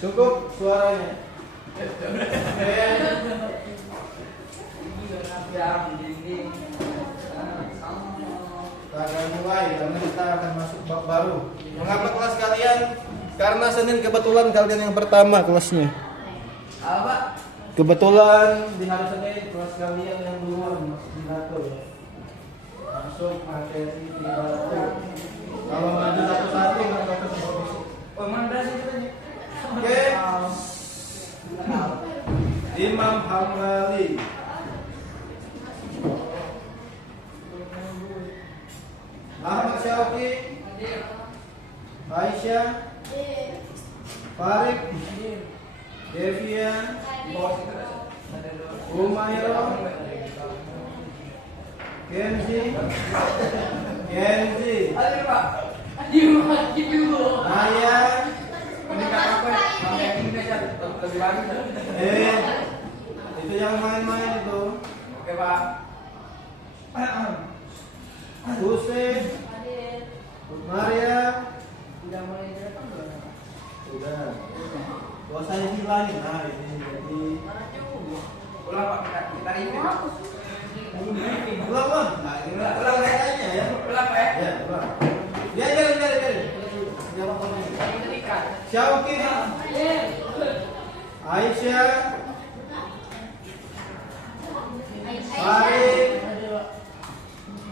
Cukup suaranya. Kita akan mulai karena kita akan masuk bab baru. Mengapa kelas kalian? Karena Senin kebetulan kalian yang pertama kelasnya. Apa? Kebetulan di hari Senin kelas kalian yang duluan masuk pidato ya. Masuk materi pidato. Kalau maju satu-satu nggak dapat posisi. Oh, mana sih katanya? Oke. Imam Hamzali. Ahmad Syauqi. Aisyah. Farid. Devia. Umairo. Kenzi. Ada Pak. Naya. Ini kan apa? Sampai ini kan lebih bagus. Itu yang main-main itu. Oke, Pak. Husin. Maria. Udah mulai direkam belum? Sudah. Gak saya hilangin. Nah ini jadi. Ulang Pak, kita ini Pak. Ulang bang. Nah ini ulang kayaknya ya. Ulang Pak ya? Ya ulang. Ya jalan. Jawab pertanyaan. Syauqi. Aisyah. Farid.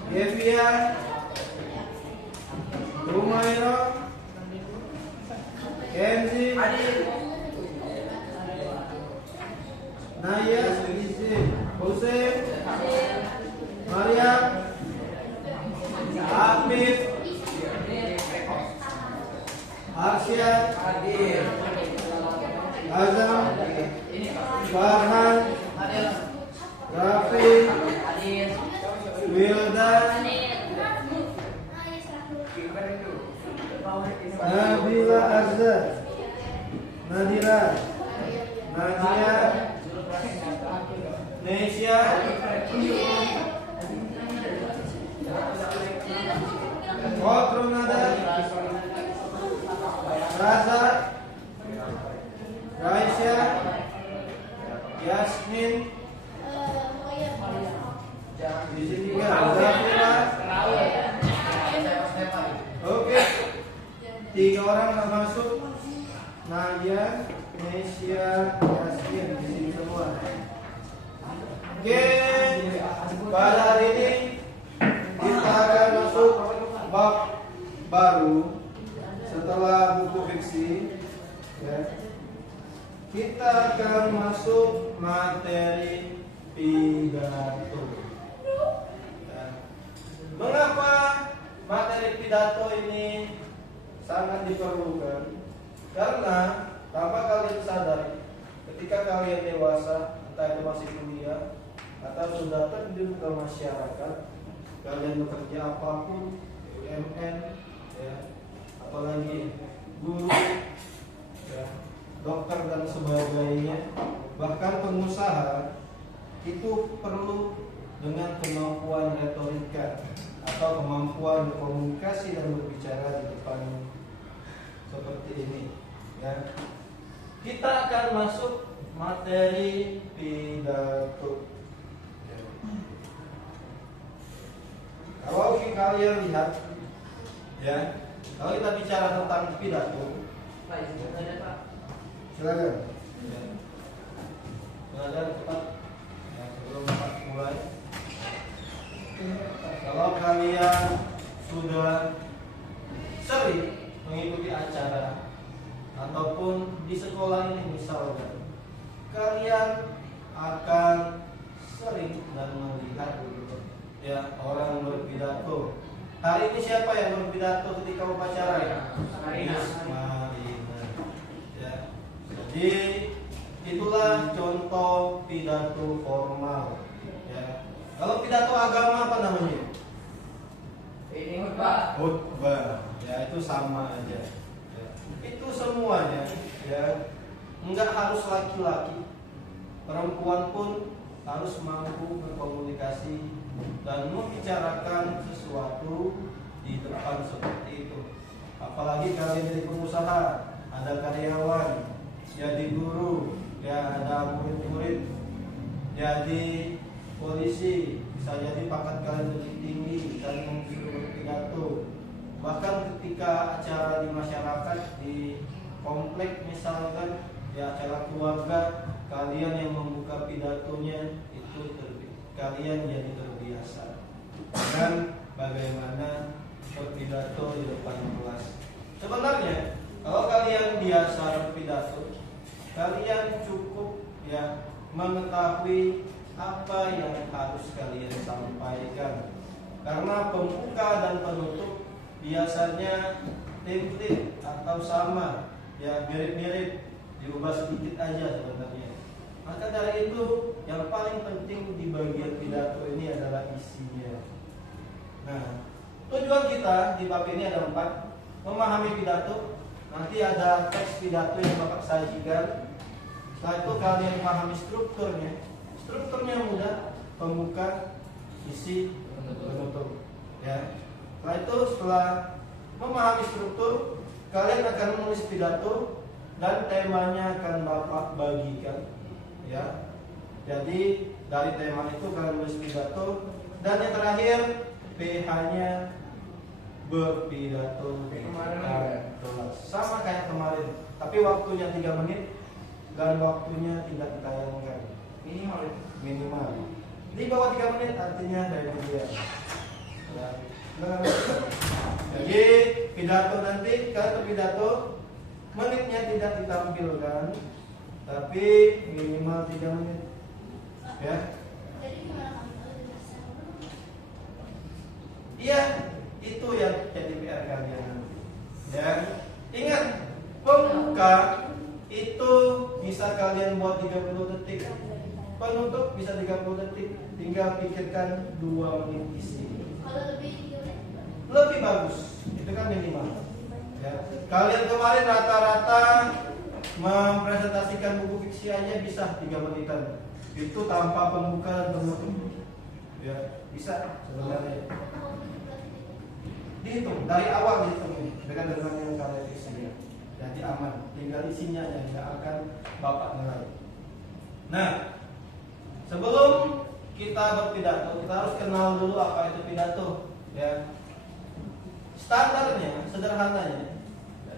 Devia. Umairo. Kenzi. Naya. Husin. Maryam. Afif. Arsyad. Azam. Farhan. Rafi. Wildan. Nabila Azhar. Nadira. Nadia. Nesya. Kotrunada. Raza. Raisya. Yasmin. Di sini kan Zafira. Oke. 3 orang yang masuk. Nadia, Nesya, Yasmin di sini semua. Oke. Pada hari ini kita akan masuk bab baru setelah buku fiksi. Ya. Kita akan masuk materi pidato. Ya. Mengapa materi pidato ini sangat diperlukan? Karena tanpa kalian sadari, ketika kalian dewasa, entah itu masih kuliah atau sudah terjun ke masyarakat, kalian bekerja apapun, UMN, ya, apalagi guru, ya, dokter dan sebagainya, bahkan pengusaha itu perlu dengan kemampuan retorika atau kemampuan berkomunikasi dan berbicara di depan seperti ini. Ya. Kita akan masuk materi pidato. Ya. Kalau kalian lihat, ya, kalau kita bicara tentang pidato, silakan. Ya. Silakan cepat. Ya, sebelum Pak mulai. Kalau kalian sudah sering mengikuti acara ataupun di sekolah ini misalnya, kalian akan sering dan melihat ya orang berpidato. Hari ini siapa yang berpidato ketika upacara ya? Marina. Ya. Jadi itulah contoh pidato formal. Ya. Kalau pidato agama apa namanya? Ini Khutbah. Ya itu sama aja. Ya. Itu semuanya. Ya. Enggak harus laki-laki, perempuan pun harus mampu berkomunikasi dan membicarakan sesuatu di depan seperti itu. Apalagi kalian jadi pengusaha, ada karyawan, jadi guru, ya ada murid-murid, jadi polisi, bisa jadi pangkat kalian lebih tinggi, kalian yang disuruh berpidato. Bahkan ketika acara di masyarakat, di komplek misalkan, ya acara keluarga, kalian yang membuka pidatonya itu kalian jadi terbiasa dengan bagaimana berpidato di depan kelas. Sebenarnya kalau kalian biasa berpidato, kalian cukup ya mengetahui apa yang harus kalian sampaikan. Karena pembuka dan penutup biasanya template atau sama, ya mirip-mirip, diubah sedikit aja sebenarnya. Maka dari itu yang paling penting di bagian pidato ini adalah isinya. Nah, tujuan kita di bab ini ada 4. Memahami pidato. Nanti ada teks pidato yang Bapak sajikan. Setelah itu kalian pahami strukturnya. Strukturnya mudah, pembuka, isi, penutup. Ya. Setelah itu, setelah memahami struktur, kalian akan menulis pidato dan temanya akan Bapak bagikan. Ya. Jadi dari tema itu kalian menulis pidato, dan yang terakhir PH-nya berpidato di kelas. Sama kayak kemarin, tapi waktunya 3 menit dan waktunya tidak ditayangkan. Minimal. Di bawah 3 menit artinya dari dia. Ya. Jadi pidato nanti kalau pidato menitnya tidak ditampilkan, tapi minimal 3 menit. Ya. Iya, itu yang jadi PR kalian. Ya. Ingat, pembuka itu bisa kalian buat 30 detik. Penutup bisa 30 detik. Tinggal pikirkan 2 menit isi. Kalau Lebih bagus. Itu kan minimal. Ya. Kalian kemarin rata-rata mempresentasikan buku fiksi aja bisa 3 menitan. Itu tanpa pembuka dan penutup. Ya, bisa sebenarnya. Dihitung dari awal dihitung dengan yang kalian isi. Jadi aman. Tinggal isinya yang tidak akan Bapak nilai. Nah, sebelum kita berpidato, kita harus kenal dulu apa itu pidato. Ya. Standarnya, sederhananya,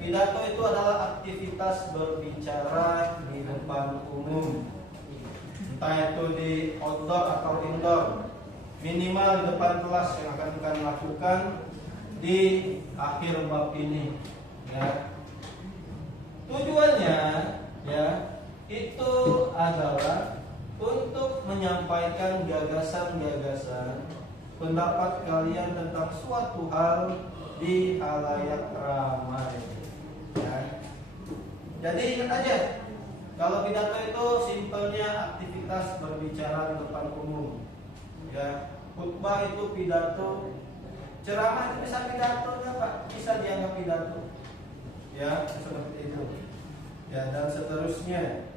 pidato itu adalah aktivitas berbicara di depan umum, entah itu di outdoor atau indoor, minimal di depan kelas yang akan kita lakukan di akhir bab ini. Ya. Tujuannya, ya, itu adalah untuk menyampaikan gagasan-gagasan, pendapat kalian tentang suatu hal di halayak ramai. Ya. Jadi ingat aja, kalau pidato itu simpelnya aktivitas berbicara di depan umum. Ya, khutbah itu pidato, ceramah itu bisa pidato, ya Pak, bisa dianggap pidato. Ya, seperti itu. Ya, dan seterusnya.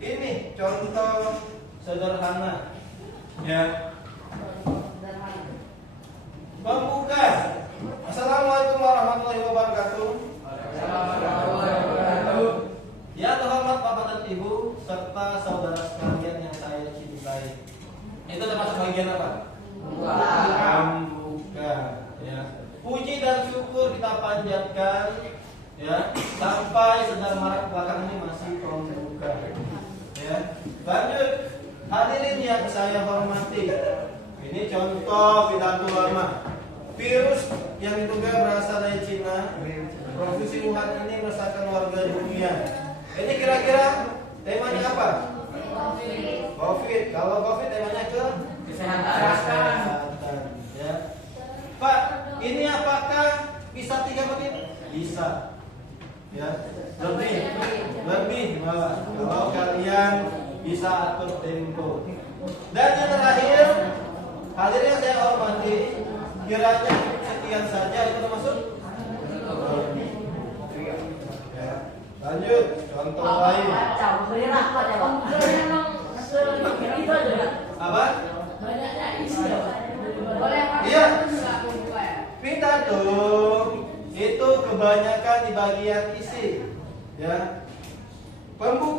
Ini contoh sederhana. Ya. Pembuka. Assalamualaikum warahmatullahi wabarakatuh. Ya terhormat Bapak dan Ibu serta saudara sekalian yang saya cintai. Itu termasuk bagian apa? Pembuka. Ya. Puji dan syukur kita panjatkan, ya, sampai sedang marak belakang ini masih pembuka. Ya. Lanjut, hadirin yang saya hormati. Ini contoh pidato lama. Virus yang diduga berasal dari Cina, Provinsi Wuhan ini meresahkan warga dunia. Ini kira-kira temanya apa? COVID. Kalau COVID temanya ke kesehatan. Ya. Pak, ini apakah bisa 3 menit? Bisa. Ya, lebih malah. Kalau kalian bisa atur tempo. Dan yang terakhir, hadirin yang saya hormati, kiranya sekian saja itu termasuk. Ya. Lanjut, contoh lain. Apa? Iya. Pidato itu kebanyakan di bagian isi. Ya.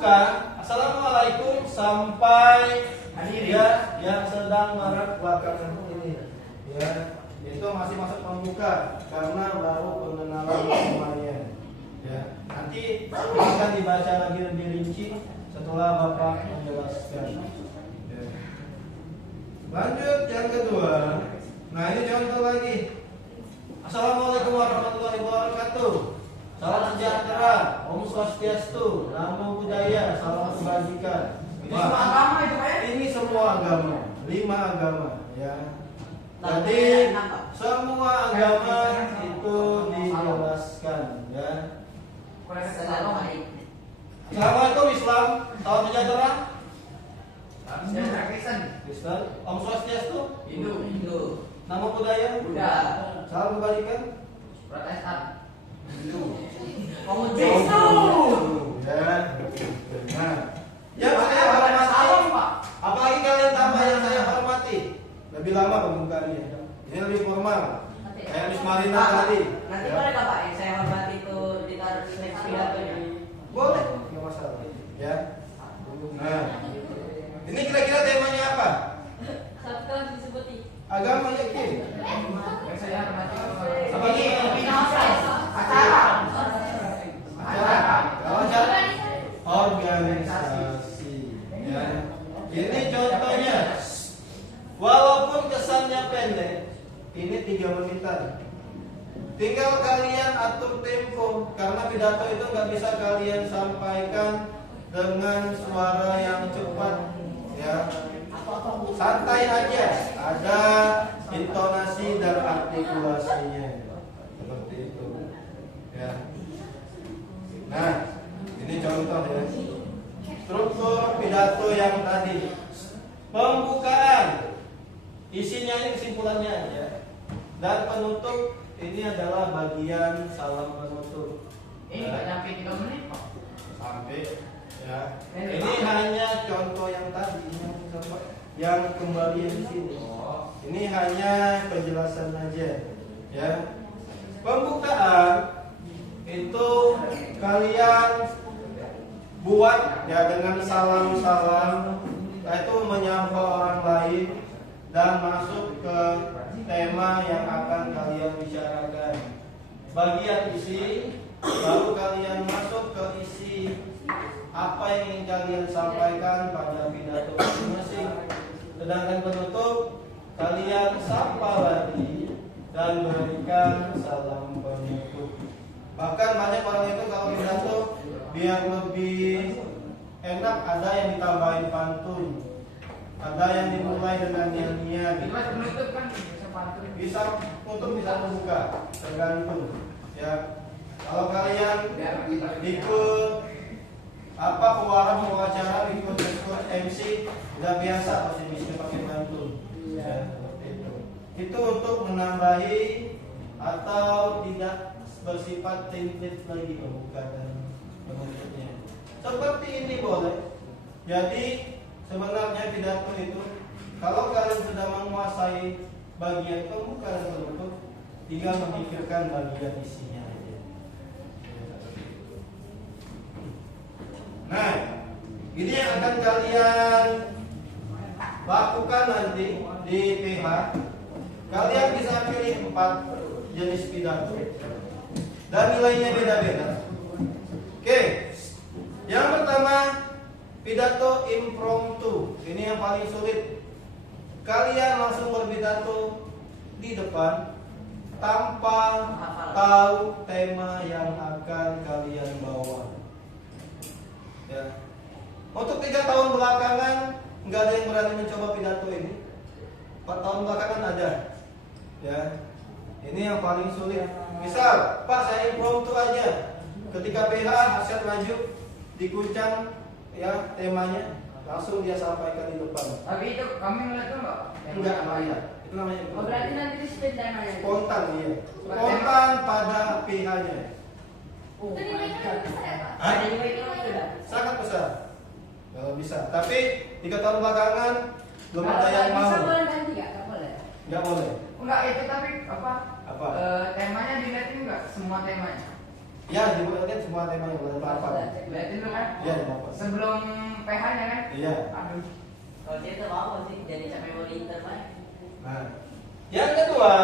pembuka, assalamualaikum sampai dia yang sedang marah belakangan ini. Ya, itu masih masuk pembuka karena baru pengenalan semuanya. Ya, nanti akan dibaca lagi lebih rinci setelah Bapak menjelaskan. Ya. Lanjut yang kedua. Nah, ini contoh lagi. Assalamualaikum warahmatullahi wabarakatuh. Salam sejahtera, Om Swastiastu, Namo Buddhaya, salam kebajikan. Ini semua agama itu Pak ya? Ini semua agama, 5 agama ya. Jadi semua agama itu dijelaskan ya. Assalamualaikum Islam, salam sejahtera. Kristen, Om Swastiastu, Hindu, Namo Buddhaya, Buddha, salam kebajikan. Protestan, Komunis. Ya. Nah, yang saya hormati, Pak. apalagi kalian tambah yang saya hormati. Lebih lama pembukaannya. Ini lebih formal. Kayak Miss Marina tadi. Nanti Ya. boleh nggak Pak yang saya hormati itu ditaruh di next pidatonya? Boleh, nggak masalah. Ya. Nah, ini kira-kira temanya apa? Satu kali disebutin. Agama yakin. Yang saya hormati Apa ini? acara. Organisasi. Ya. Ini contohnya. Walaupun kesannya pendek, ini 3 menitan. Tinggal kalian atur tempo karena pidato itu nggak bisa kalian sampaikan dengan suara yang cepat. Ya. Santai aja, ada intonasi dan artikulasinya seperti itu. Ya. Nah, ini contoh ya. Struktur pidato yang tadi. Pembukaan. Isinya ini kesimpulannya aja. Dan penutup ini adalah bagian salam penutup. Ini nggak nyampe 3 menit Pak. Sampai ya. Ini hanya contoh yang tadi yang kembali di sini. Ini hanya penjelasan aja ya. Pembukaan itu kalian buat ya dengan salam-salam, yaitu menyapa orang lain dan masuk ke tema yang akan kalian bicarakan. Bagian isi, baru kalian masuk ke isi apa yang ingin kalian sampaikan pada pidato masing-masing. Sedangkan penutup, kalian sapa lagi dan berikan salam penutup. Bahkan banyak orang itu kalau pidato biar lebih enak ada yang ditambahin pantun, ada yang dimulai dengan nyanyian. Itu Mas penutup kan bisa pantun. Bisa tutup, bisa membuka, tergantung. Ya, kalau kalian ikut apa pewacara, ikut MC, udah biasa pasti bisa pakai pantun. Ya, seperti itu. Itu untuk menambahi atau tidak bersifat template lagi pembuka dan penutupnya. Seperti ini boleh. Jadi sebenarnya pidato itu kalau kalian sudah menguasai bagian pembuka dan penutup, tinggal memikirkan bagian isinya aja. Nah, ini yang akan kalian lakukan nanti di PH. Kalian bisa pilih 4 jenis pidato dan nilainya beda-beda. Oke, yang pertama pidato impromptu. Ini yang paling sulit. Kalian langsung berpidato di depan tanpa tahu tema yang akan kalian bawa. Ya. Untuk 3 tahun belakangan nggak ada yang berani mencoba pidato ini. 4 tahun belakangan ada. Ya. Ini yang paling sulit. Misal, Pak saya impromptu aja. Ketika PH Asyad maju dikuncang ya temanya, langsung dia sampaikan di depan. Tapi itu kami ngeliat tuh nggak? Enggak namanya. Itu namanya Oh berarti nanti di spend temanya. spontan dia. Spontan pada PH-nya. Itu nilainya lebih besar ya Pak? Hah? Ada nilainya lebih besar. Sangat besar. Kalau bisa. Tapi 3 tahun belakangan belum ada yang mau. Bisa boleh ganti nggak? Nggak boleh. Nggak boleh. Enggak itu tapi apa? Apa? Temanya dilihatin nggak semua temanya? Ya, dibuatkan semua tema yang boleh apa. Lihatin tuh kan? Iya, dapat. Sebelum PH-nya kan? Iya. Aduh. Kalau dia itu apa sih? Jadi sampai mau diinter Pak. Nah, yang kedua,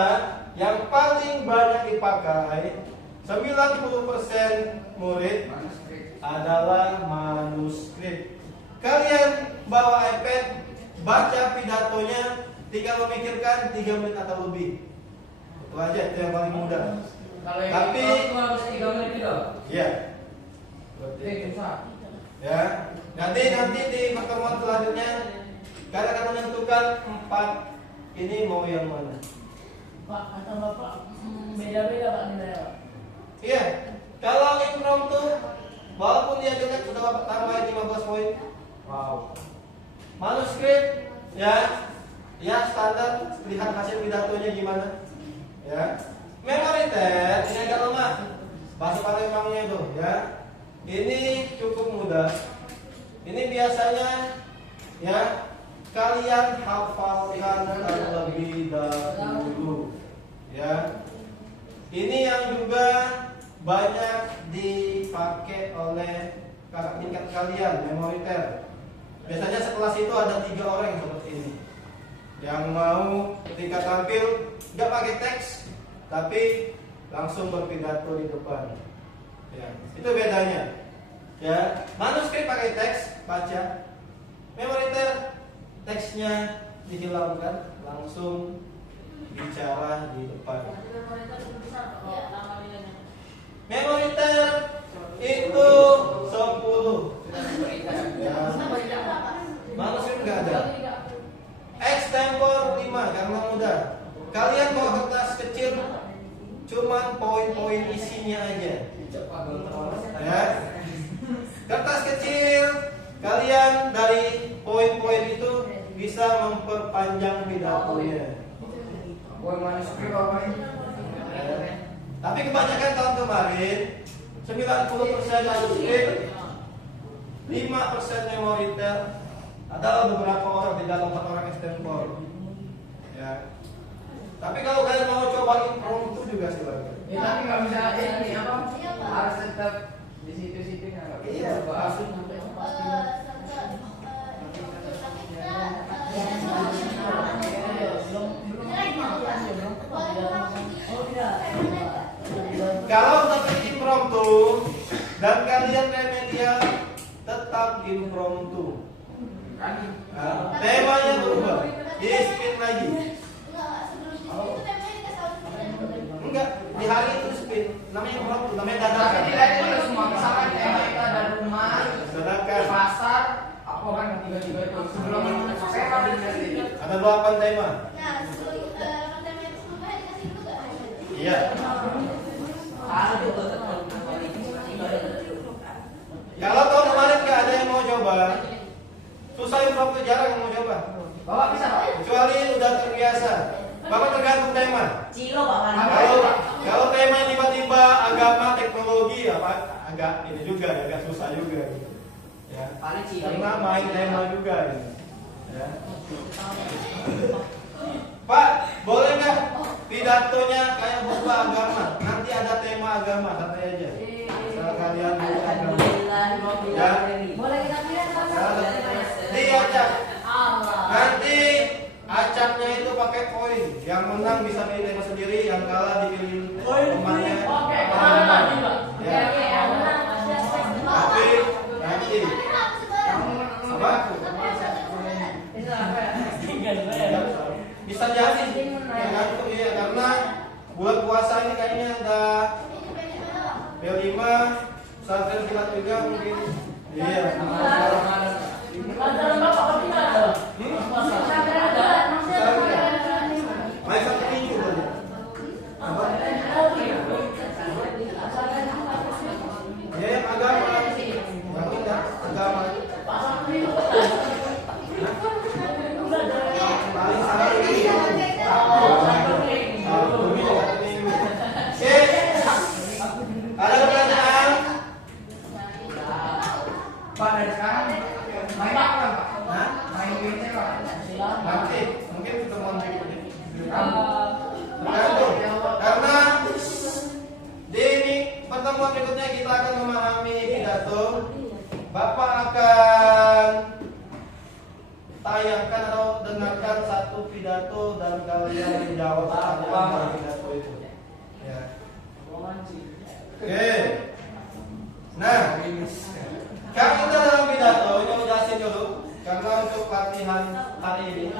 yang paling banyak dipakai 90% murid Manuskrip. adalah manuskrip. Kalian bawa iPad, baca pidatonya, tinggal memikirkan 3 menit atau lebih. Itu aja, itu yang paling mudah. Kalau yang Tapi- itu harus 3 menit juga. Iya. Susah. Ya. Nanti di pertemuan selanjutnya kalian akan menentukan 4 ini mau yang mana. Pak, kata Bapak beda-beda Pak nilainya Pak. Iya. Kalau impromptu walaupun dia jelek sudah Bapak tambahin 15 poin. Wow. Manuskrip ya standar, lihat hasil pidatonya gimana. Ya. Memory test ini agak lemah. Bahasa Palembangnya itu ya. Ini cukup mudah. Ini biasanya ya kalian hafalkan terlebih dahulu. Ya. Ini yang juga banyak dipakai oleh kakak tingkat kalian, memory test. Biasanya sekelas itu ada 3 orang yang seperti ini, yang mau ketika tampil nggak pakai teks, tapi langsung berpidato di depan. Ya, itu bedanya. Ya, manuskrip pakai teks, baca. Memory test, teksnya dihilangkan, langsung bicara di depan. Memory test itu 10. Ya. Manuskrip nggak ada. Extempor 5 karena mudah. Kalian bawa kertas kecil, cuman poin-poin isinya aja. Ya. Kertas kecil, kalian dari poin-poin itu bisa memperpanjang pidatonya. Gue manuskrip apa ini? Tapi kebanyakan tahun kemarin 90% manuskrip, 5% memory test. Ada beberapa orang, 3-4 orang extempor. Ya. Tapi kalau kalian mau coba impromptu juga silakan. Ya, tapi nggak bisa ini apa? Harus tetap di situ-situ nggak bisa. Iya, Bahas. Kalau dapat impromptu dan kalian remedial, tetap impromptu. Nah, temanya berubah, di spin lagi. Enggak, di hari itu spin. Namanya impromptu, namanya Tapi dadakan. nilai itu harus semua misalkan tema itu ada rumah, Dadakan. pasar, apa kan tiga-tiga itu sebelum tema dinilai. Ada 8 tema. Iya. Kalau tahun kemarin nggak ada yang mau coba, susah impromptu, jarang yang mau coba. Bapak bisa Pak? Kecuali udah terbiasa. Bapak tergantung tema. Cilo Pak kan. Kalau tema tiba-tiba agama, teknologi, apa agak ini juga, agak susah juga. Gitu. Ya. Paling Cilo. Karena main tema juga. Gitu. Ya. Pak, boleh nggak pidatonya kayak buku agama? Nanti ada tema agama, santai aja. Asal kalian buku agama. Ya. Boleh kita pilih Diacak. Allah. Nanti acaknya itu pakai poin. Yang menang bisa pilih tema sendiri, yang kalah dipilih temannya. Oke, Ya. Tapi nanti apa? Bisa jadi. Tergantung ya, karena bulan puasa ini kayaknya ada B5, pesantren silat juga mungkin. Iya. Pelajaran Bapak pasti nggak ada. Main satu minggu tadi. Apa? Ya, yang agama. Yang tidak agama. Paling sehari. Ada pertanyaan? Pak dari sekarang main apa Pak? Hah? Main gamenya Pak? Nanti mungkin pertemuan berikutnya. Tergantung. Karena di pertemuan berikutnya kita akan memahami pidato, Bapak akan tayangkan atau dengarkan satu pidato dan kalian menjawab pertanyaan dari pidato itu. Ya. Oke. Nah, kan kita dalam pidato ini udah jelasin dulu karena untuk latihan hari ini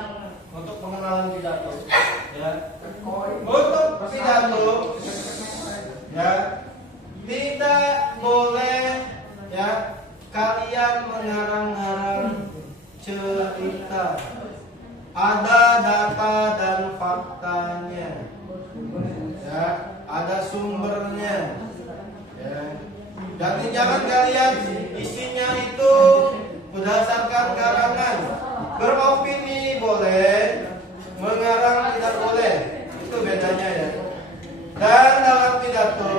untuk pengenalan pidato. Ya. Untuk pidato, ya tidak boleh ya kalian mengarang-arang cerita. Ada data dan faktanya, ya, ada sumbernya, ya. Jadi jangan kalian isinya itu berdasarkan karangan. Beropini boleh, mengarang tidak boleh. Itu bedanya ya. Dan dalam pidato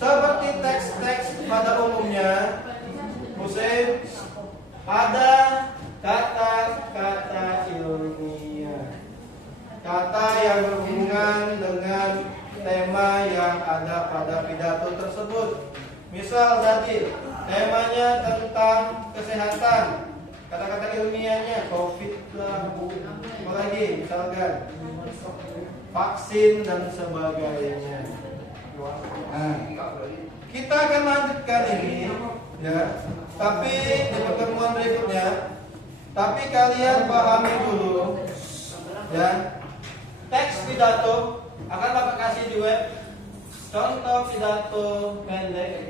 seperti teks-teks pada umumnya, Hussein, ada kata-kata ilmiah, kata yang berhubungan dengan tema yang ada pada pidato tersebut. Misal tadi temanya tentang kesehatan, kata-kata ilmiahnya COVID lah, apalagi misalkan vaksin dan sebagainya. Nah, kita akan lanjutkan ini ya. Tapi di pertemuan berikutnya, tapi kalian pahami dulu ya. Teks pidato akan Bapak kasih di web. Contoh pidato pendek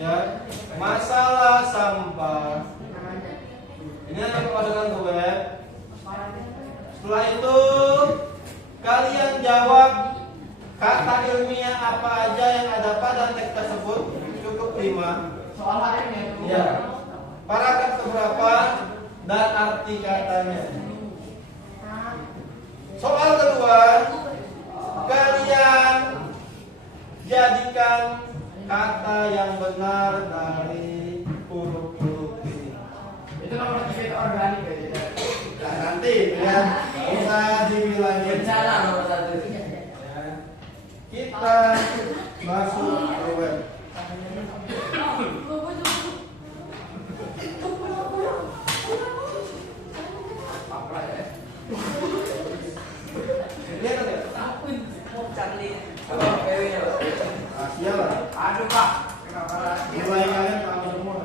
ya. Masalah sampah. Ini akan dimasukkan ke web. Setelah itu kalian jawab kata ilmiah apa aja yang ada pada teks tersebut, cukup 5. Soal hari ini. Ya. Paragraf keberapa dan arti katanya. Soal kedua, kalian jadikan kata yang benar dari huruf-huruf ini. Itu nomor 3 itu organik ya. Nah, nanti ya bisa dibilangin. Bencana nomor 1. Ya. Kita masuk ke web. Lihat ada? Charlie. Rahasia lah. Aduh Pak, kenapa rahasia? Mulai kalian sama semua.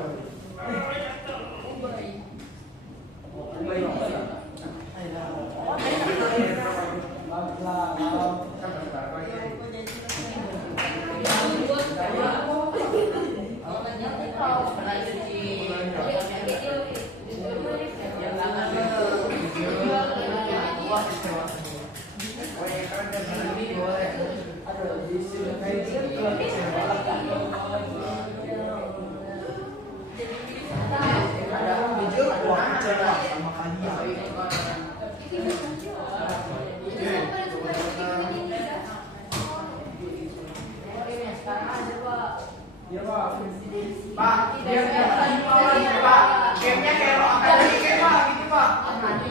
Pak, gamenya Pak, gamenya Hero Academy kayak Pak, gitu Pak.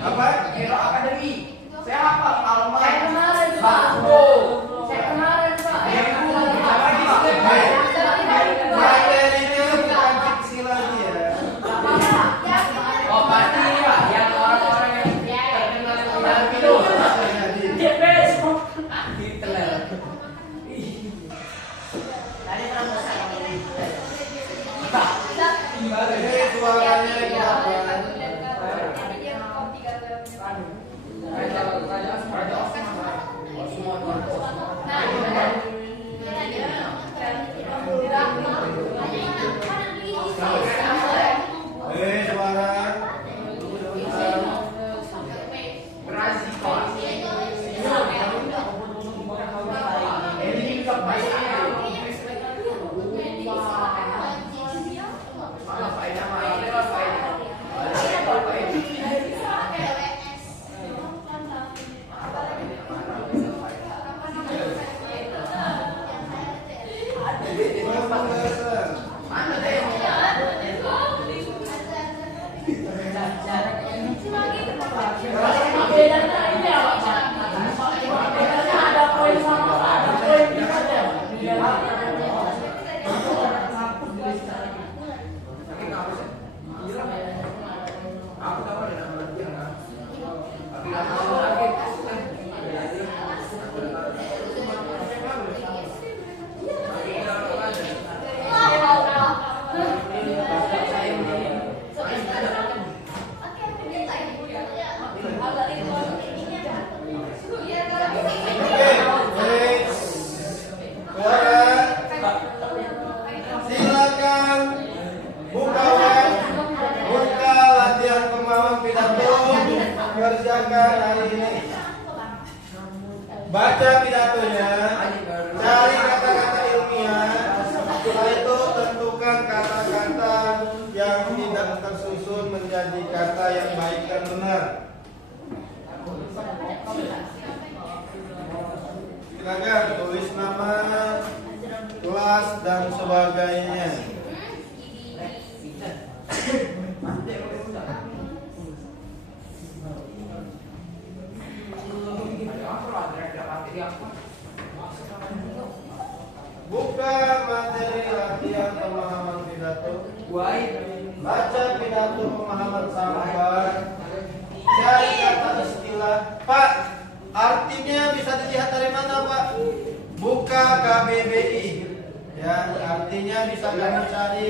Apa? Hero Academy. Saya hafal Alma. Saya kemarin, Pak. Bakbo. Saya kemarin, Pak. Apa di step Pak? Materinya bukan fiksi lagi ya. Oh, pasti ini Pak, yang orang-orang yang terkenal dalam video. DPS. Hitler. Ini suaranya berapa? Suara. Ini juga baik. Baca pidatonya, cari kata-kata ilmiah, setelah itu tentukan kata-kata yang tidak tersusun menjadi kata yang baik dan benar. Silakan tulis nama, kelas dan sebagainya. Buka materi latihan pemahaman pidato. Baca pidato pemahaman sahabat. Cari kata istilah. Pak, artinya bisa dilihat dari mana, Pak? Buka KBBI. Ya, artinya bisa kamu cari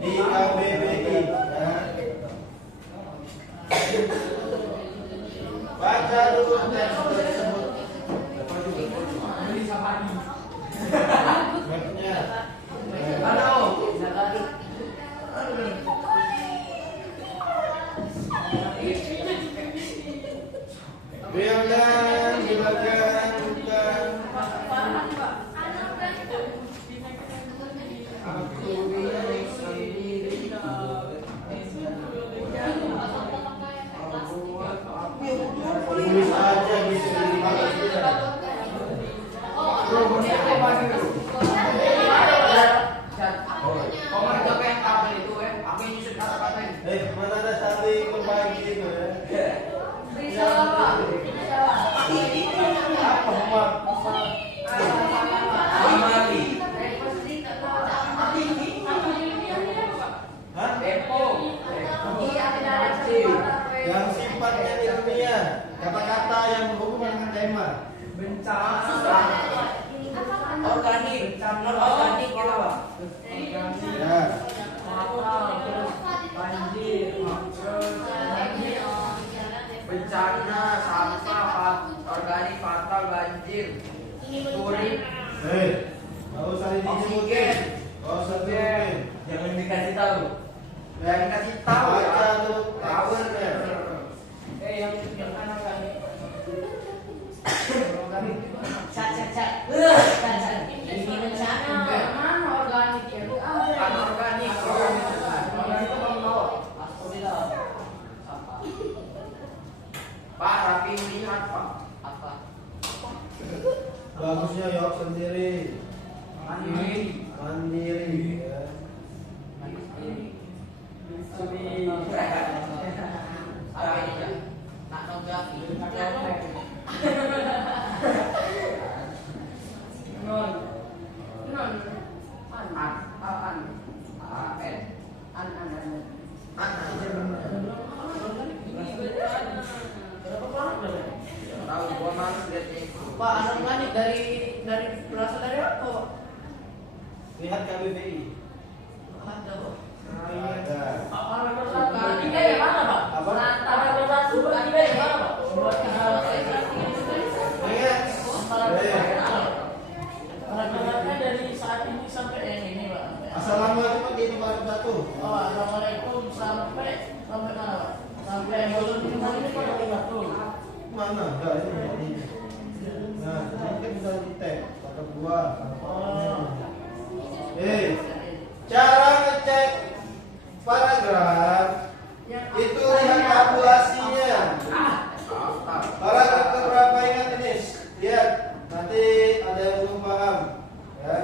di KBBI. Ya. Baca dulu teks tersebut. Webnya. Silakan buka. Tulis aja gitu. Mana ada saling berbagi gitu ya. Apa Umar? Hah? Yang sifatnya ilmiah, kata-kata yang berhubungan dengan tema. Organik, non-organik gitu Pak. Ya. Bencana, sampah, organik, fatal, banjir, turip, Nggak usah disebutin. oksigen. Nggak usah disebutin. Jangan dikasih tahu. Yang kasih tahu ya. Baca dulu Tahu teksnya. yang kanan kan. Cat. Ini bencana. Mana organik ya? Anorganik. Pak, rapi melihat Pak. Apa? Bagusnya Yok sendiri. Mandiri. Ya. Apa ini Pak? Naknografi. Tahu gua malas lihatnya itu. Pak, anorganik dari berasal dari apa, Pak? Lihat KBBI. Ada, Pak. Ada. Organik dari mana, Pak? Apa? Organik dari mana, Pak? Ingat. Anorganiknya dari saat ini sampai yang ini, Pak. Assalamualaikum di nomor 1. Oh, assalamualaikum sampai mana, Pak? Sampai yang belum ini Pak dari batu. Mana? Enggak, ini. Nah, ini kan bisa di tag. Kata gua. Cara ngecek paragraf itu lihat tabulasinya. Paragraf keberapa ingat ini? Lihat. Nanti ada yang belum paham. Ya.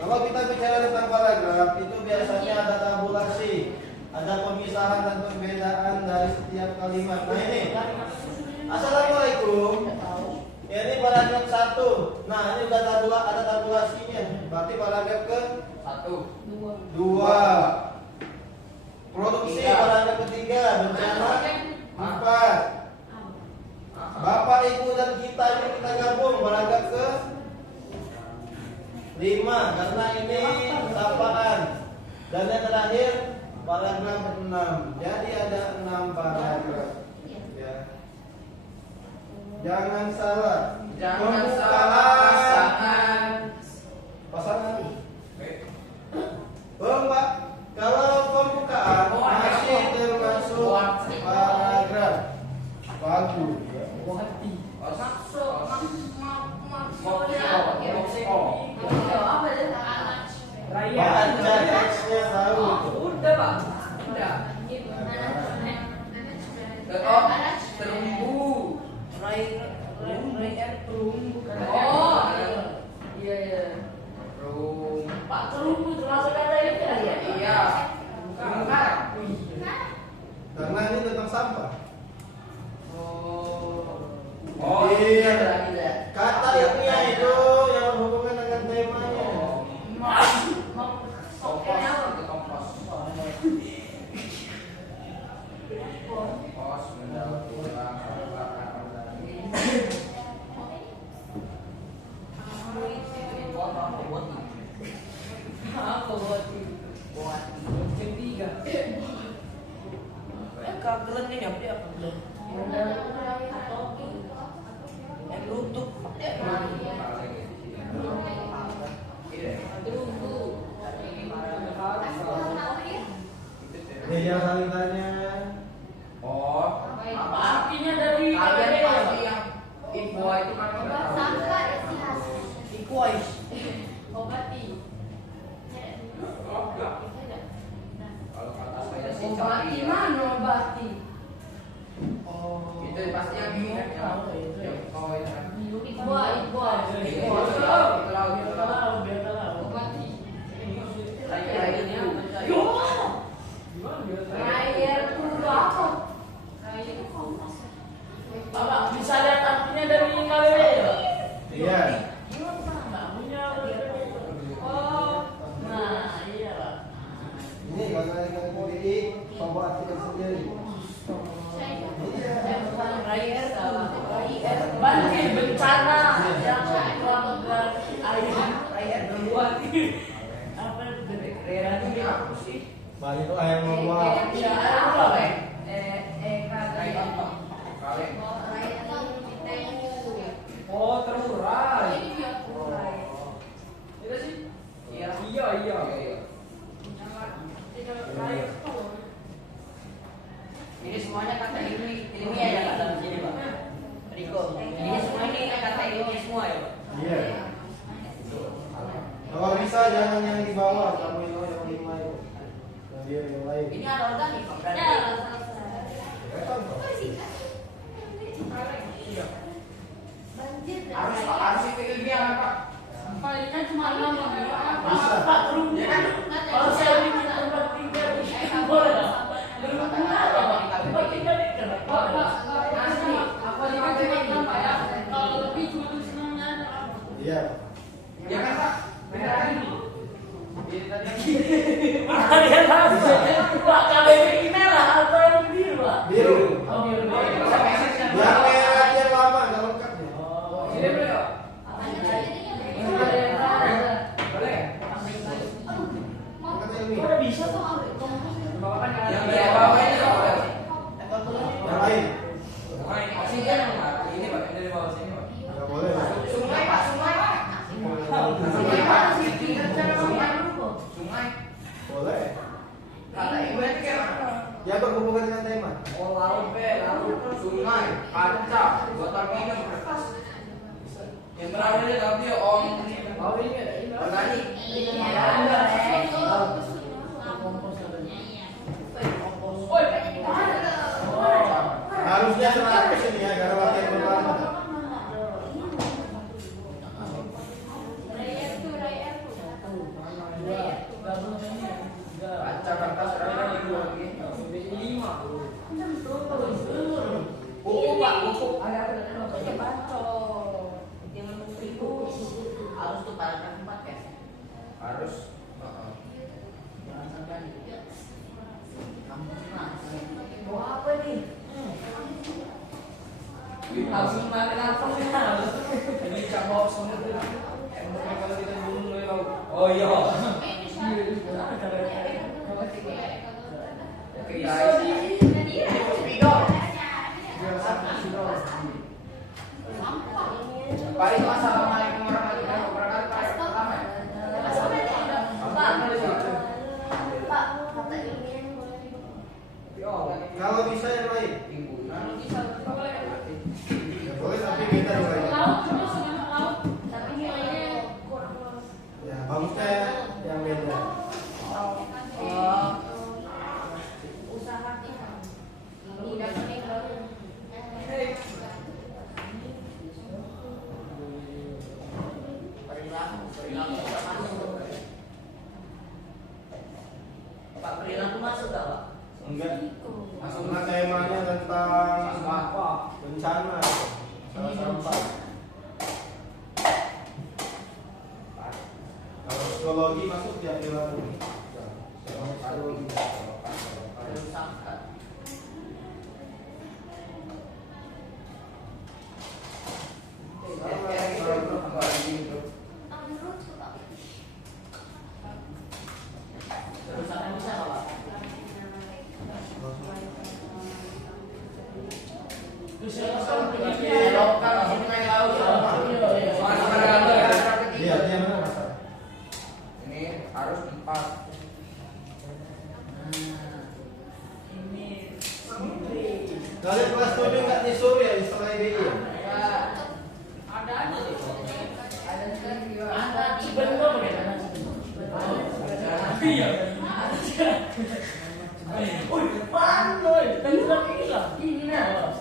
Kalau kita bicara tentang paragraf itu biasanya ada tabulasi, ada pemisahan dan perbedaan dari setiap kalimat. Nah ini, Assalamualaikum. Ya ini paragraf 1. Nah ini udah ada tabulasinya. Berarti paragraf ke 2. Produksi paragraf ketiga, bencana 4. Bapak, Ibu dan kita ini kita gabung paragraf ke 5 karena ini sapaan. Dan yang terakhir paragraf 6. Jadi ada 6 paragraf. Ya. Jangan salah. Jangan salah pasangan. Pak, kalau pembukaan masih termasuk paragraf bagus. apa dia apa belum? Yang lutut. Meja salitannya. Oh, Apa artinya dari kalian pasti yang info itu kan nggak tahu. Ikuais. Kalau kata saya sih Obati cari. mana obati? Oh. Itu pasti yang ini kan yang kau itu kan. Iqbal. Raya itu apa? Bapak bisa lihat artinya dari KWW ya? Iya. Nggak punya Oh, nah iya Pak. Ini kalau ikan KBI, pembuat tidak sendiri. Iya. Banjir bencana yang melanggar air keluar. Apa daerah ini apa sih? Bali itu air meluap. Ya, apa Pak? Oh, terurai. Itu sih? Iya. Ini semuanya kata ilmiah ya Pak dalam sini Pak. Riko. Ini semua ini kata ilmiah semua ya Pak. Iya. Kalau bisa jangan yang di bawah, kamu yang lima itu. Yang dia yang lain. Ini ada organik Pak berarti. Harus itu ilmiah Pak. Palingnya cuma 6 Bisa. Pak, rumah. Kalau saya bikin tempat tinggal boleh nggak? Berhubungan apa Pak? Tempat tinggal ini kan boleh. Asli, apa cuma 6 Pak ya? Kalau lebih cuma senangnya aja. Iya. Ya kan Pak? Merah ini. Dia tahu. Pak, KBB ini merah atau yang biru Pak? Biru. Oh, biru. Yang merah yang lama nggak lengkap ya. Ini boleh Pak? Boleh. Kata ini. Kok udah bisa tuh? Yang di bawah ini Pak. Yang lain. Oksigen ini Pak, yang dari bawah sini Pak. Nggak boleh. Sungai Pak, sungai Pak. Sungai Pak, sungai. Boleh. Kata ibu itu kayak mana? Ya berhubungan dengan tema. Oh laut sungai, kaca, botol minum, kertas. Yang terakhir dia tahu dia om. Oh ini ada ini. Tadi. Harusnya semangat ke sini ya, karena latihan bersama. Kaca, kertas, berapa di dua gitu. 5. Buku Pak, buku. Harus tuh paragraf 4 ya. Harus. Jangan sampai kamu Mau apa nih? harus kemarin apa sih harus Ini cabang semua tuh. Kalau kita dulu ya. oh iya Oke guys. Assalamualaikum warahmatullahi wabarakatuh. Pertama. Kalau bisa yang lain. Ya boleh tapi beda yang lain. Ya bagusnya yang beda. Pak perilaku masuk gak Pak? Enggak. Karena temanya tentang bencana, sampah. Kalau psikologi masuk ya ilmu. Psikologi. Kalian kelas 7 nggak nyisur ya istilah IBI ya? Ada aja sih. Ada sebentar bagaimana? Iya. Woi, pandai. Tadi lagi lah. Ini nah.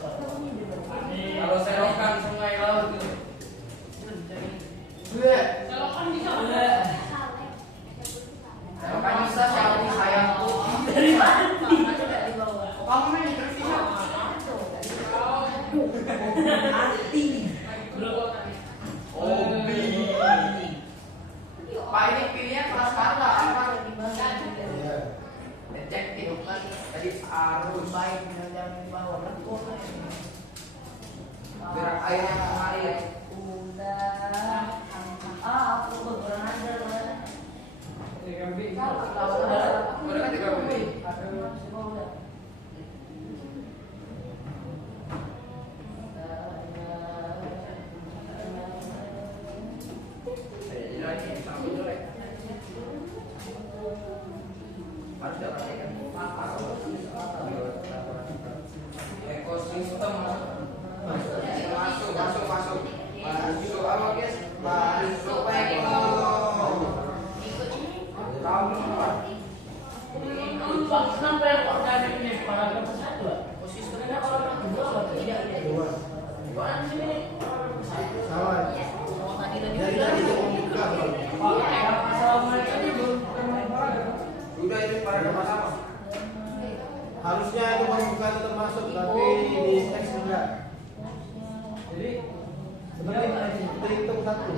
Kalau selokan sungai laut itu. Selokan bisa. Selokan bisa saya sayangku. Dari mana? Kamu main terus bisa. Hobi. Pak ini pilihnya kelas kata apa? Iya. Cek itu kan tadi arus baik yang di bawah kan gerak airnya mengalir. Aku kurang ajar. Mereka 3 ekosistem masuk apa guys masuk Pak, kenapa yang organik ini paragraf 1? Ekosistemnya orang kedua atau tidak? Dua. Orang sini Salah. Jadi tadi itu membuka. Assalamualaikum Ibu. udah itu pada sama Harusnya itu pembukaan termasuk, tapi di teks enggak. Jadi seperti hitung satu.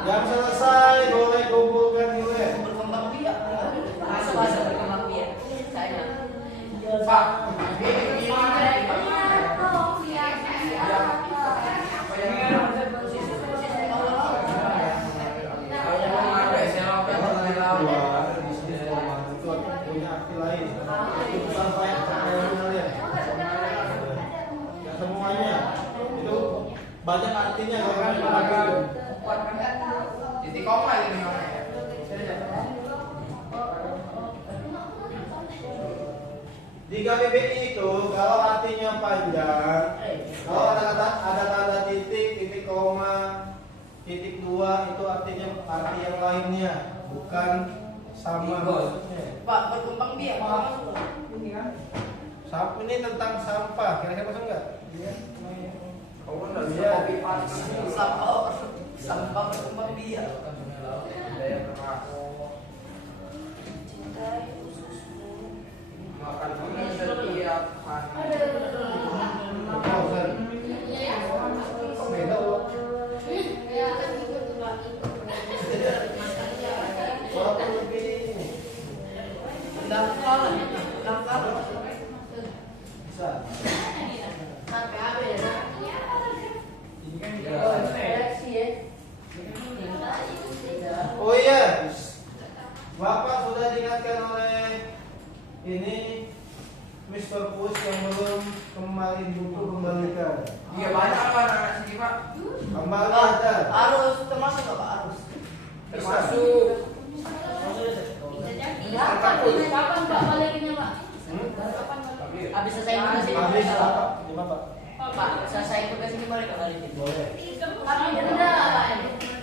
Yang selesai boleh kumpulkan nilai. Berkembang biak. Masa berkembang biak. Saya. Pak Punya arti lain. Itu sampai ya. Ya semuanya itu banyak artinya kalau titik koma ini namanya. di KBBI itu kalau artinya panjang, kalau ada tanda titik koma, titik dua itu artinya arti yang lainnya, bukan sama maksudnya. Pak berkembang biak. Ini tentang sampah, kira-kira masuk nggak? Kamu udah bisa Iya. kopi paste. Sampah berkembang biak. Daya kerak. Makan dulu setiap hari. Oh, sorry. Kok beda, Wak? Walaupun lebih ini. Daftar. Bisa. Sampai apa ya? Oh iya, Bapak sudah diingatkan oleh ini Mr. Pus yang belum kembali buku kembalikan. Iya banyak apa anak sini Pak? Kembali ada. Harus termasuk apa harus? Termasuk Kapan Pak baliknya Pak? Habis selesai tugas ini. Habis apa? Gimana Pak? Pak, selesai tugas ini boleh kembali. Boleh. Tapi denda.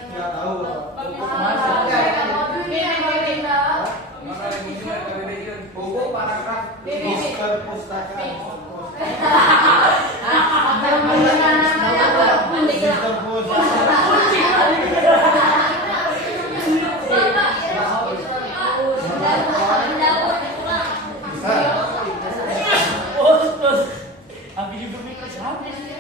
Nggak tahu Pak. maka ini KBBI buku paragraf Mister Pustaka. Mister Pus. Terus aku juga mikir siapa sih?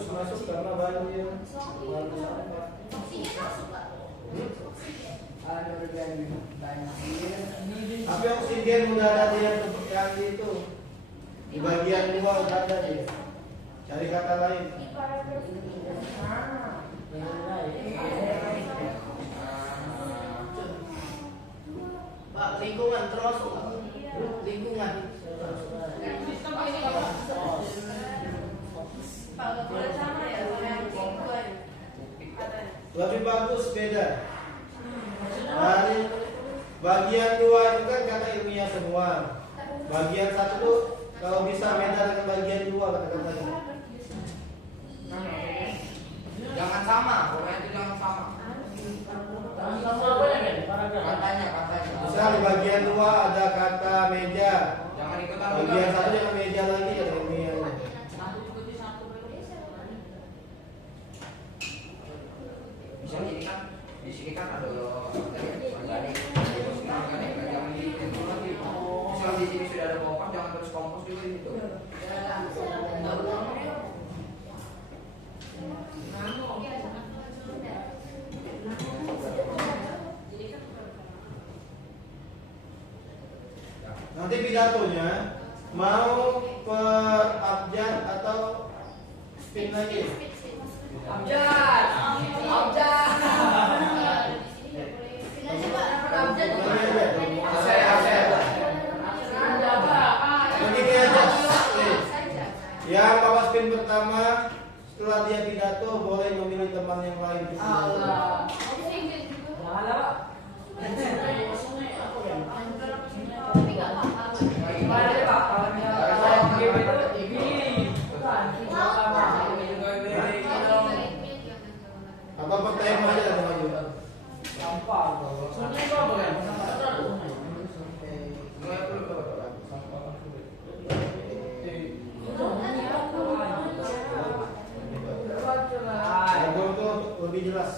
bagus masuk karena banjir. Tapi oksigen udah ada di yang itu di bagian luar udah ada dia. Cari kata lain. Pak, lingkungan termasuk lingkungan. Sistem ini Pak. Kalau boleh sama ya, kalau yang lingkungan. Lebih bagus beda. Dari bagian dua itu kan kata ilmiah semua. Bagian satu tuh kalau bisa beda dengan bagian dua kata-katanya. Jangan sama, pokoknya itu jangan sama. Sama apa ya kan? Katanya. Misal di bagian dua ada kata meja. Jangan ikutan Bagian satu jangan meja lagi kata ilmiah. Bisa di sini kan ada organik, jangan di itu lagi. Misal di sini sudah ada kompos, jangan terus kompos juga di situ. Nanti pidatonya mau per abjad atau spin lagi? Abjad. Begini aja. Yang bawa spin pertama setelah dia pidato boleh memilih teman yang lain. Apa pertanyaan aja ada maju. Yang itu lebih jelas.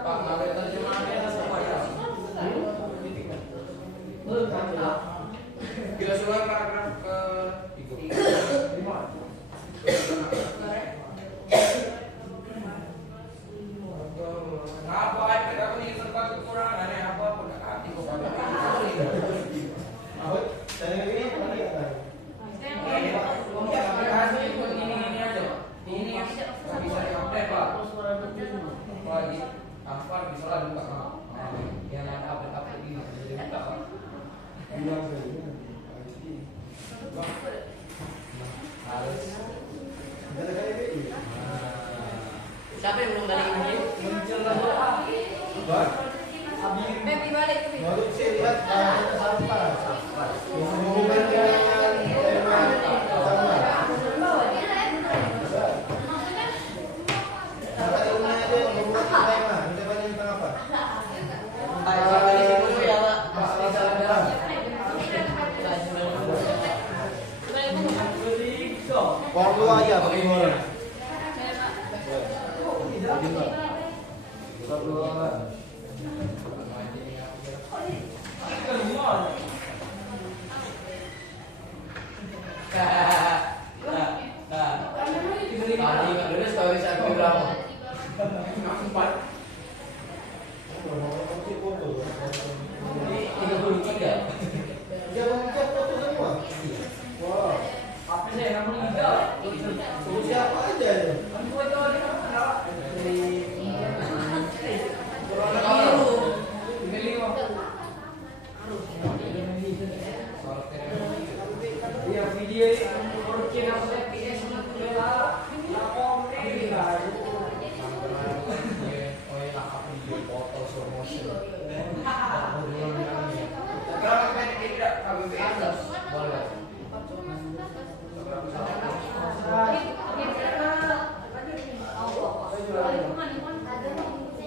Pak, nggak ada terjemahannya semua ya. Bila sudah paragraf ke 3. Apa aja aku nih serba kekurangan apa pun hati kok Saya ini lagi apa? ini aja. Ini nggak bisa diupdate Pak. Lagi tanpa bisa lah buka. Yang ada update ini jadi buka Pak. Bilang saja. Harus. Ada KIBI. Siapa yang belum balik ini? Muncul lah. Bang, Baby balik ke baru saya lihat ada sampah. Hubungan dengan tema sama. Kata ilmunya itu hubungan tema. Kita baca tentang apa? Dulu ya Pak. Waktu aja bagaimana? Tadi nggak lulus tahu saya berapa? Empat. Ini 33. Dia mengungkap foto semua. Wah, Apa sih yang kamu tiga? siapa aja ya? Iya video ini mungkin aku lihat ini semua bela lapor foto slow motion. Kalau kita tidak KBBM boleh.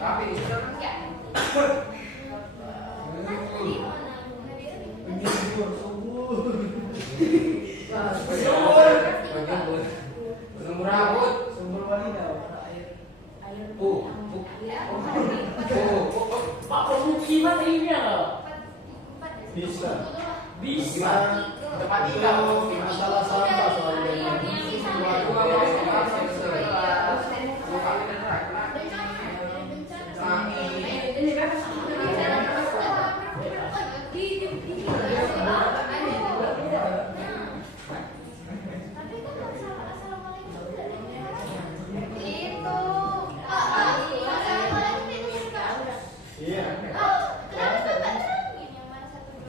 Tapi di situ sumur rambut, Sumber wanita. Pak pemukiman ini ya? Bisa. Bisa. Depan Itu kita. masalah sampah soalnya. Iya.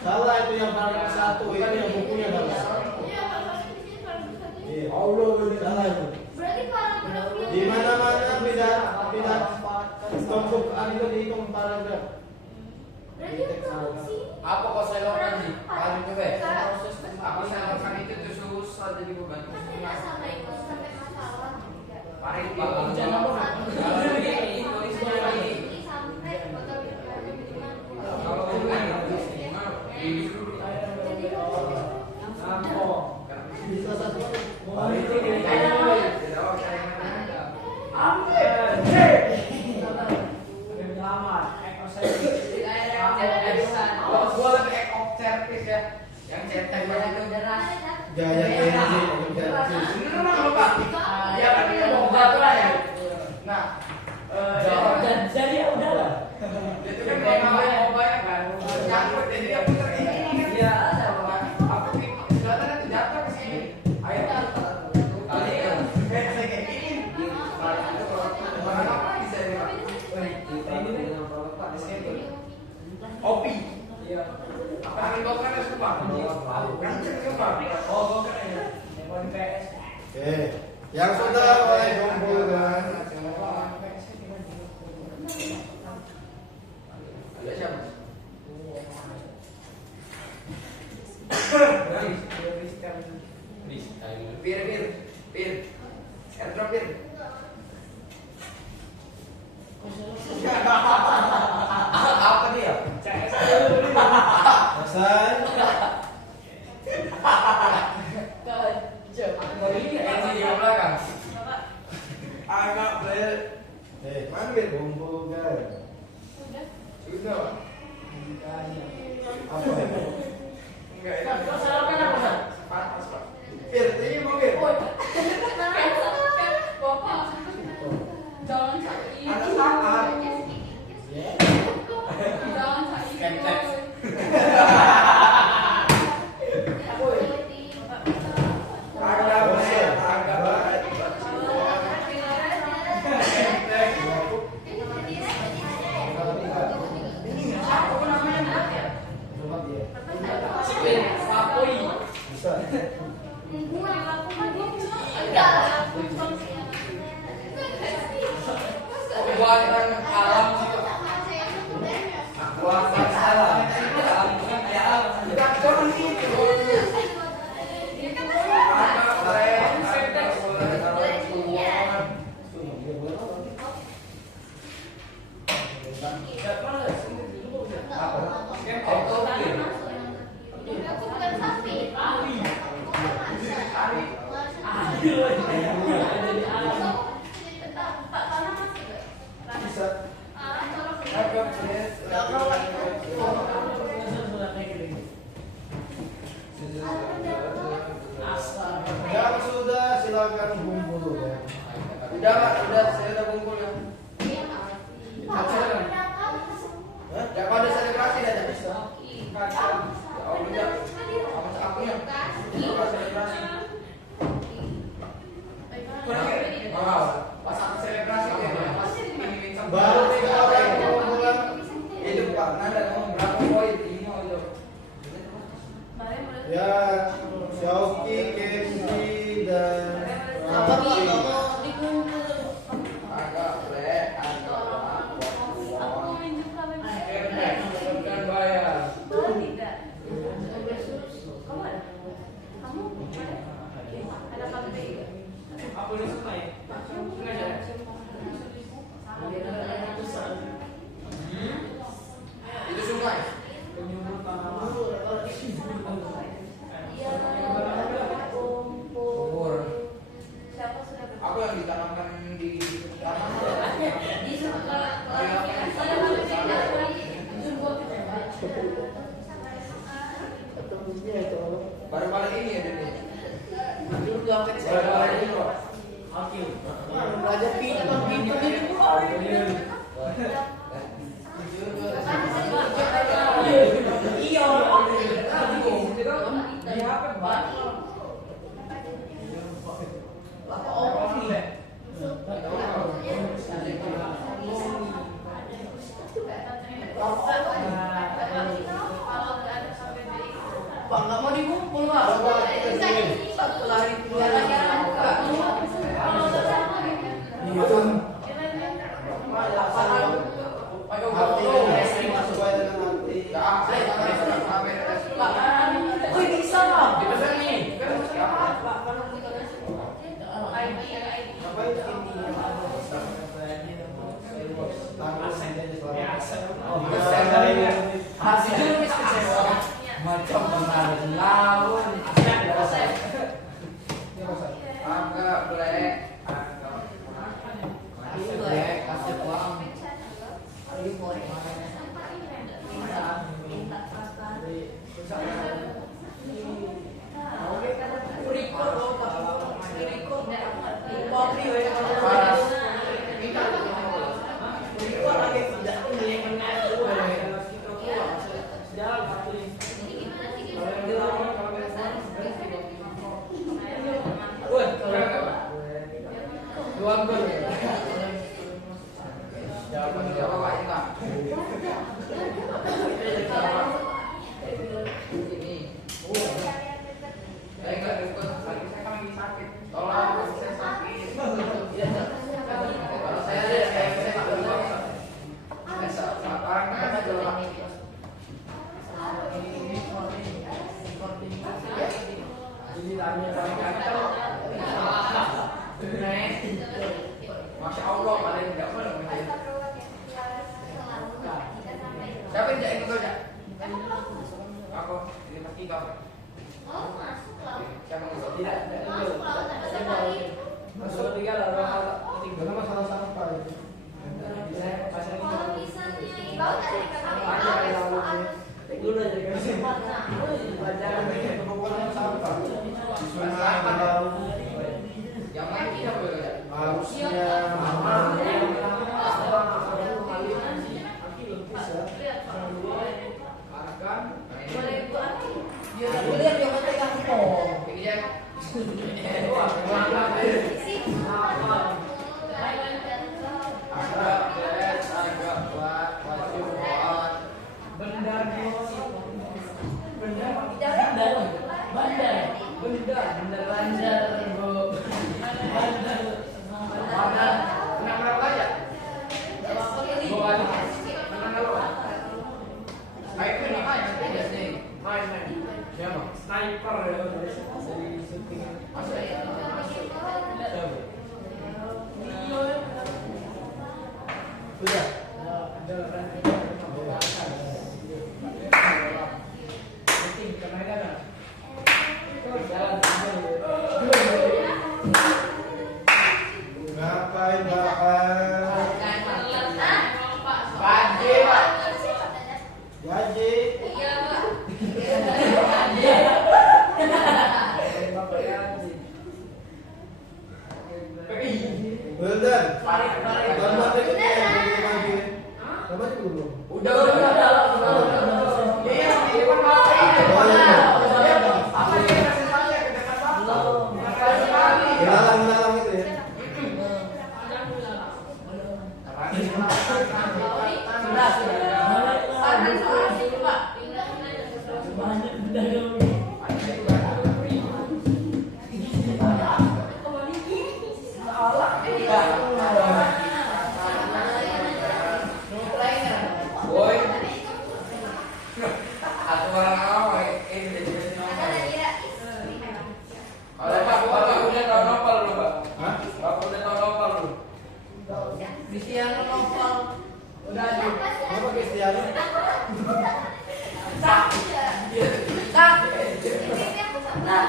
Salah itu yang paling satu itu yang bukunya salah. Iya. Allah salah itu. Di mana-mana tidak tumpuk itu dihitung paragraf. Apa kau selokan sih? Paling coba. Apa selokan itu tuh susah jadi beban. Paling Jangan lupa. kalau ini tulisnya lagi. Kalau bukan ini dulu. Bisa satu. Gua lebih ekop servis ya. Yang cetek banget itu. Gaya energi, energi. Bener mah Pak. Ya kan dia mau batu lah ya. Nah, Jadi ya udahlah. itu kan mau banyak kan. Nyangkut jadi dia putar ini. Iya, ada Pak. Aku kelihatan itu jatuh ke sini. Ayo kali ya. Kayak kayak gini. Mana bisa ini Pak? Kopi. Iya. Apa angin dokter ada suka? Rancang suka. Oh, dokter ya. Yang PS. Oke. Yang sudah mulai kumpulkan. Ada siapa? Pir. Airdrop Pir. Apa dia? Hasan. Agak bel. Mana kumpulkan. Sudah. Apa itu? Enggak ini. Kau salahkan apa, San? Panas Pak. Pir, ini mau Pir. Jangan sakit. Ada saat. Jangan sakit. Kencet. Agak bel. Agak banget. Apa namanya? Coba dia. Bisa. Buatan alam situ. Buatan alam. Alam bukan kayak alam. Tidak jangan gitu. Agak bel. Agak bel. Auto Pir. Bisa. Agak bel. Yang sudah silakan kumpul ya. Udah Pak, udah saya udah kumpul ya. Hah? Ya kalau ada selebrasi dah tak bisa. Oh udah. Apa aku ya? Kalau selebrasi. Wow, pas aku selebrasi dia pas ini Baru 3 orang kumpulan. itu Pak, nada ngomong berapa poin? 5 itu. Ya, Syauki, Kenzi, dan Rafi. Agak black, agak bukan bayar. Apa lu suka ya? Itu sungai. Kubur. Aku Pak nggak mau dikumpul Pak. Satu lari keluar lagi buka. Wih bisa Pak. Macam kemarin lawan agak black black kasih uang siapa Pak ini Pak? Ini. Saya nggak ikut, lagi saya kan lagi sakit. Tolong, saya sakit. Kalau saya nggak bisa. Sekarang kan ada orang. Ini tanya kantong. Masya Allah, paling tidak pernah. Siapa yang ikut kau jak? Aku ini pasti kau. Oh, masuk laut. Siapa yang ikut? Masuk laut ada kali. Masuk tiga lah, Karena masalah sampah itu. Kalau misalnya di laut ada ikan dulu aja kasih. Pembuangan sampah. Di sungai, di laut. Yang lain tidak boleh jak? Harusnya boleh buat. Ya aku lihat dia mati kamu. Ini jak. Agak buat wajib buat. Bendar Menang berapa aja? Dua kali. Menang berapa? Ayo ini main nanti ya sih. main. Siapa? Sniper ya dari syuting. Masuk ya. sudah. Ada syuting tenaga kan. Jalan Ngapain Bapak? Gaji, Pak. Gaji. Iya, Pak. Beldan. Tarik. Gambar berikutnya yang belum lagi. Gambar itu belum. Udah. Iya, ini kan Bapak. Apa yang kasih saya ke depan Bapak? Makasih sekali. Kenalan itu ya. Boy. Aku orang awal ini jadi nomor. Kalau Bapak udah tahu nopal lu, Pak. Hah? Bapak udah tahu nopal lu. Cristiano Ronaldo. Udah aja. Apa Cristiano? Tak. Nah,